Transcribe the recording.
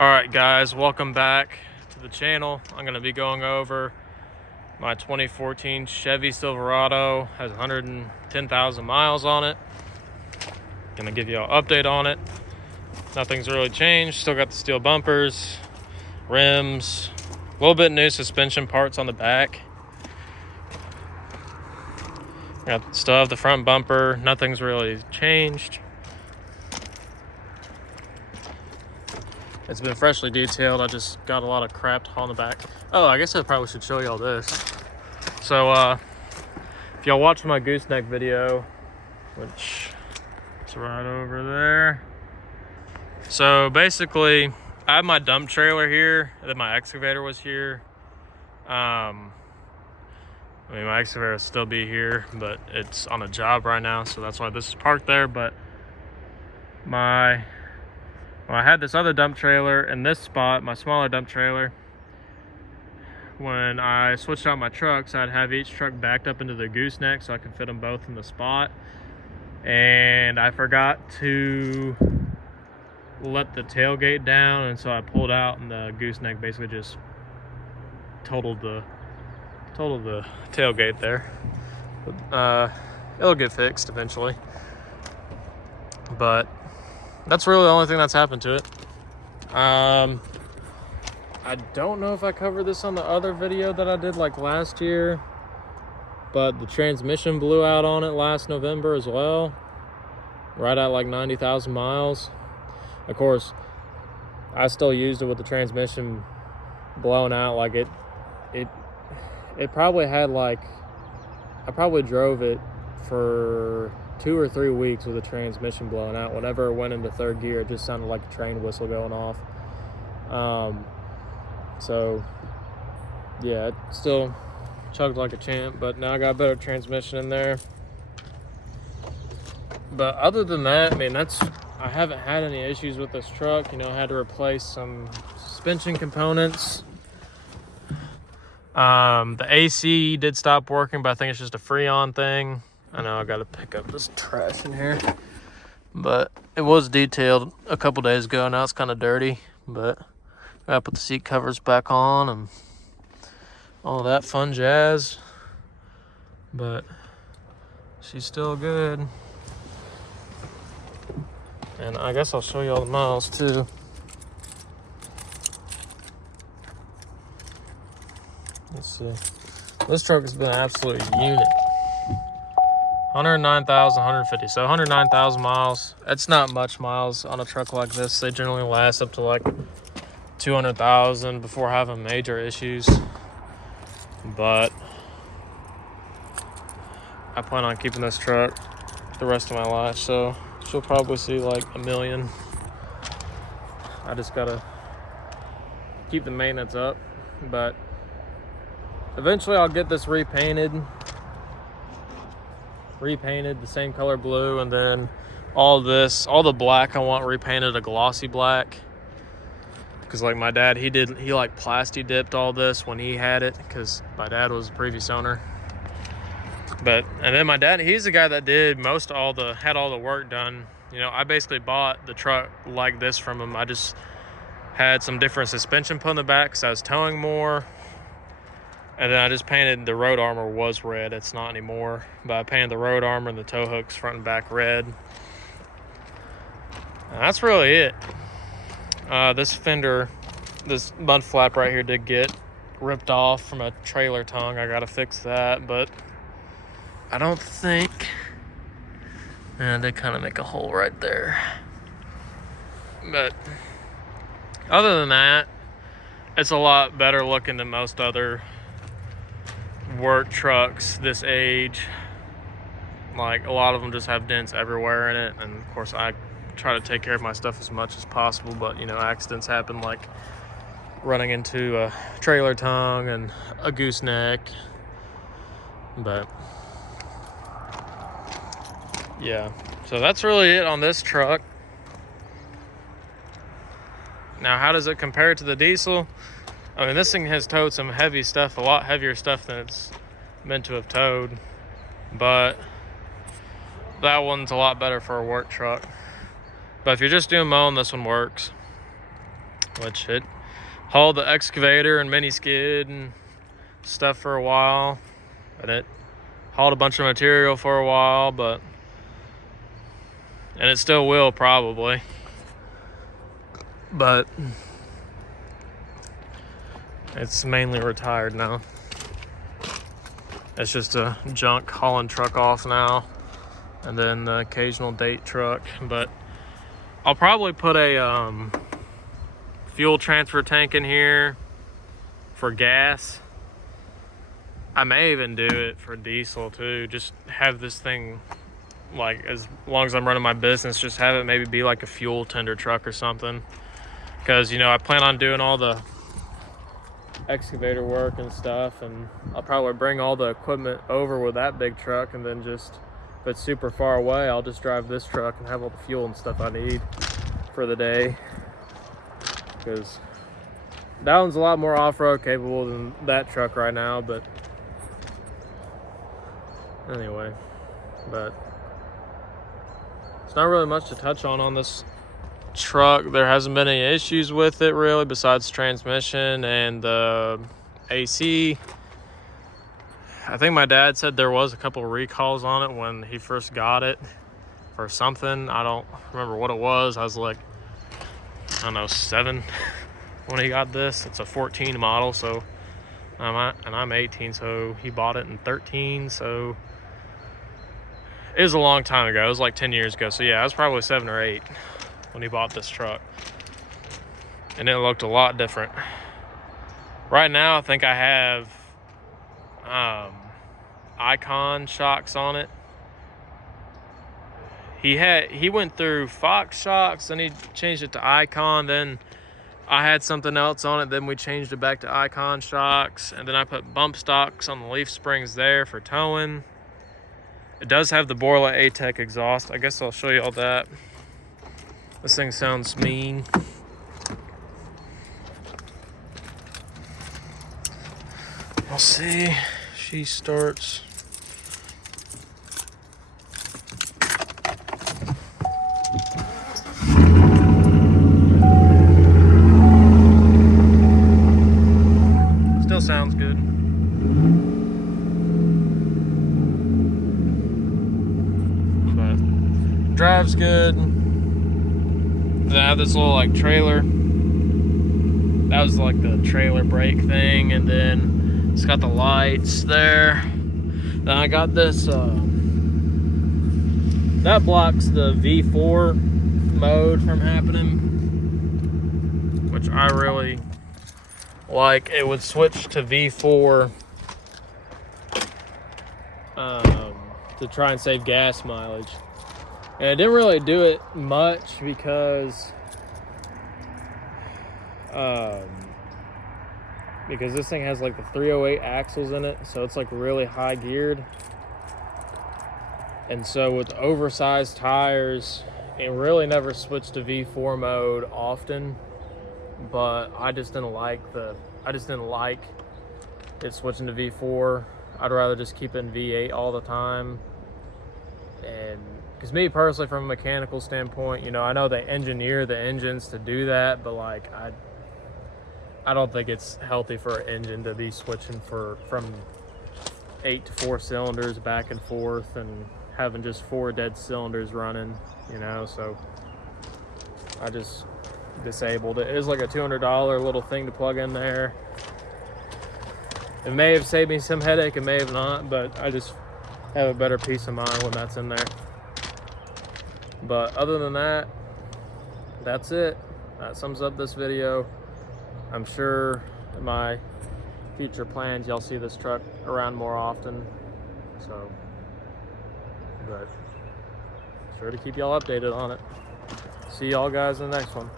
Alright guys, welcome back to the channel. I'm going to be going over my 2014 Chevy Silverado. Has 110,000 miles on it. Going to give you an update on it. Nothing's really changed. Still got the steel bumpers, rims, a little bit new suspension parts on the back. Still have the front bumper. Nothing's really changed. It's been freshly detailed. I just got a lot of crap on the back. Oh, I guess I probably should show y'all this. So, if y'all watched my gooseneck video, which is right over there. So basically, I have my dump trailer here, and then my excavator was here. I mean, my excavator will still be here, but it's on a job right now, so that's why this is parked there. But I had this other dump trailer in this spot, my smaller dump trailer. When I switched out my trucks, I'd have each truck backed up into the gooseneck so I could fit them both in the spot. And I forgot to let the tailgate down, and so I pulled out, and the gooseneck basically just totaled the tailgate there. But, it'll get fixed eventually. But that's really the only thing that's happened to it. I don't know if I covered this on the other video that I did like last year, but the transmission blew out on it last November as well, right at like 90,000 miles. Of course, I still used it with the transmission blown out. Like it probably had like, I probably drove it for 2 or 3 weeks with the transmission blowing out. Whenever it went into third gear, it just sounded like a train whistle going off. So yeah, it still chugged like a champ, but now I got a better transmission in there. But other than that, I mean, I haven't had any issues with this truck. You know, I had to replace some suspension components. The AC did stop working, but I think it's just a Freon thing. I know I gotta pick up this trash in here, but it was detailed a couple days ago. Now it's kind of dirty, but I gotta put the seat covers back on and all that fun jazz. But she's still good, and I guess I'll show you all the miles too. Let's see. This truck has been an absolute unit. 109,150, so 109,000 miles. That's not much miles on a truck like this. They generally last up to like 200,000 before having major issues. But I plan on keeping this truck the rest of my life, so she'll probably see like 1 million. I just gotta keep the maintenance up, but eventually I'll get this repainted the same color blue, and then all the black I want repainted a glossy black, because like my dad, he like plasti dipped all this when he had it, because my dad was the previous owner. And then my dad, he's the guy that did had all the work done. You know, I basically bought the truck like this from him. I just had some different suspension put in the back because I was towing more. And then I just painted the road armor was red. It's not anymore. But I painted the road armor and the tow hooks front and back red. And that's really it. This fender, this mud flap right here did get ripped off from a trailer tongue. I gotta fix that, but I don't think... And they kind of make a hole right there. But other than that, it's a lot better looking than most other work trucks this age. Like, a lot of them just have dents everywhere in it, and of course I try to take care of my stuff as much as possible, but you know, accidents happen, like running into a trailer tongue and a gooseneck. But yeah, so that's really it on this truck. Now, how does it compare to the diesel? I mean, this thing has towed some heavy stuff, a lot heavier stuff than it's meant to have towed, but that one's a lot better for a work truck. But if you're just doing mowing, this one works. which it hauled the excavator and mini skid and stuff for a while, and it hauled a bunch of material for a while, and it still will probably, but it's mainly retired now. It's just a junk hauling truck off now, and then the occasional date truck. But I'll probably put a fuel transfer tank in here for gas. I may even do it for diesel too. Just have this thing, like, as long as I'm running my business, just have it maybe be like a fuel tender truck or something. Because, you know, I plan on doing all the excavator work and stuff, and I'll probably bring all the equipment over with that big truck, and then just, if it's super far away, I'll just drive this truck and have all the fuel and stuff I need for the day. Because that one's a lot more off-road capable than that truck right now, but anyway, but it's not really much to touch on this truck. There hasn't been any issues with it really, besides transmission and the AC. I think my dad said there was a couple of recalls on it when he first got it for something. I don't remember what it was. I was like, I don't know, 7 when he got this. It's a 14 model, so I'm 18, so he bought it in 13, so it was a long time ago. It was like 10 years ago. So yeah, I was probably 7 or 8 when he bought this truck, and it looked a lot different. Right now, I think I have Icon shocks on it. He went through Fox shocks, then he changed it to Icon, then I had something else on it, then we changed it back to Icon shocks, and then I put bump stocks on the leaf springs there for towing. It does have the Borla A-Tech exhaust. I guess I'll show you all that. This thing sounds mean. We'll see. She starts. Still sounds good. But drives good. Then I have this little like trailer. That was like the trailer brake thing, and then it's got the lights there. Then I got this that blocks the V4 mode from happening, which I really like. It would switch to V4 to try and save gas mileage. And I didn't really do it much because this thing has like the 308 axles in it, so it's like really high geared. And so with oversized tires, it really never switched to V4 mode often. But I just didn't like it switching to V4. I'd rather just keep it in V8 all the time. And because me personally, from a mechanical standpoint, you know, I know they engineer the engines to do that, but like I don't think it's healthy for an engine to be switching from 8 to 4 cylinders back and forth and having just 4 dead cylinders running, you know. So I just disabled it. It was like a $200 little thing to plug in there. It may have saved me some headache, it may have not, but I just have a better peace of mind when that's in there. But other than that, that's it. That sums up this video. I'm sure in my future plans y'all see this truck around more often, so, but sure to keep y'all updated on it. See y'all guys in the next one.